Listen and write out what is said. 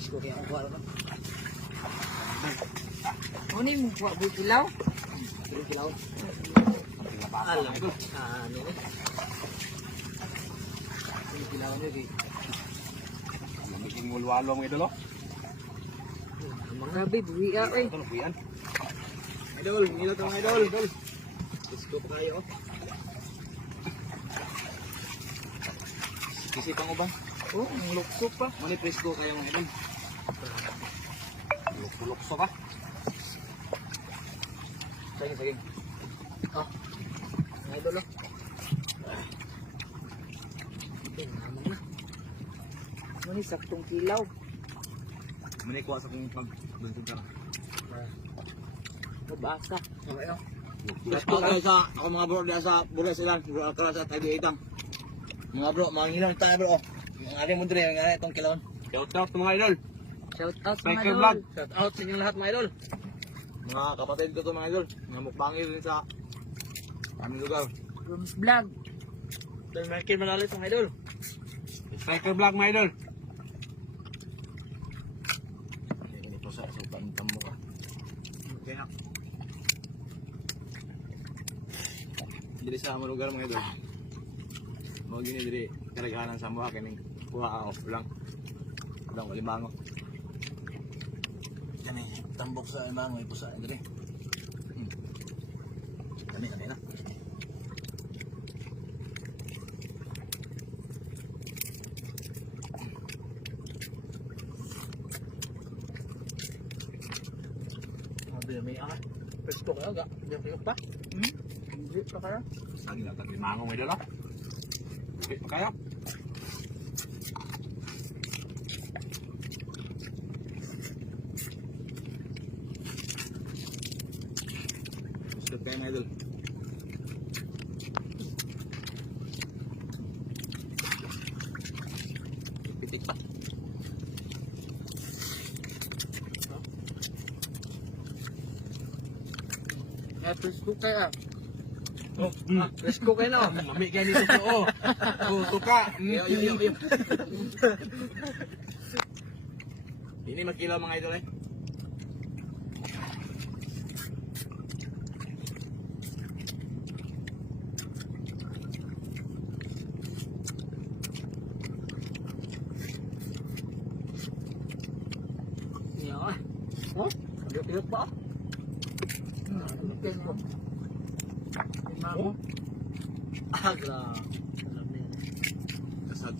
Gusto kaya akong kuha naman. Ano yung buwa buhay kilaw? Pero kilaw. Alam ko. Ano eh. Yung kilaw nyo eh. Magiging mulwalo mga idol, oh. Grabe, buwi eh. Ito, nabuyan. Idol, nila ito mga idol. Gusto pa kayo. Kasi pang ubang. Oh, ang lukso pa. Mani presko kayo mga idol. Lukso ka. Saging, saging. Oh. Mga idol oh. Ito, naman na. Ano yung saktong kilaw? Manikuha sa kong pagbuntog ka. Mabasa. Okay oh. Presko kayo sa, ako mga bro, diyan sa Bulas Ilan, bro, akala sa Tabi-Itang. Mga bro, mga hilang tayo bro, oh. Yung aling mo dre, yung itong kilawon. Shout out mga idol. Shout out mga Striker idol. Vlog. Shout out sa inyong lahat mga idol. Mga kapatid ko to mga idol, mga mukbangir rin sa aming lugar. Rooms Vlog. Don Michael Manalit mga idol. Striker Vlog mga idol. Ito sa pantam mo ka. Kaya Dili sa among lugar mga idol. Mga gini dili karagahan sa mga kining kuha off lang. Lang walimango. Kani tambok sa imango ipusa diri. Kani na. may presko kayo ga. Diyan pa. Hindi pa kaya. Sagi lang tag limango mga idol. Okay, kaya. Gusto kayo mga idol. Pitik pa. Presko kaya. Oh, presko kayo na. Mami kayo dito po. Oh, tuka. Yo. Ini magkilaw mga idol eh. Yan. Oh, pilot pa. Okay mo. Mango. Agra. Kasad.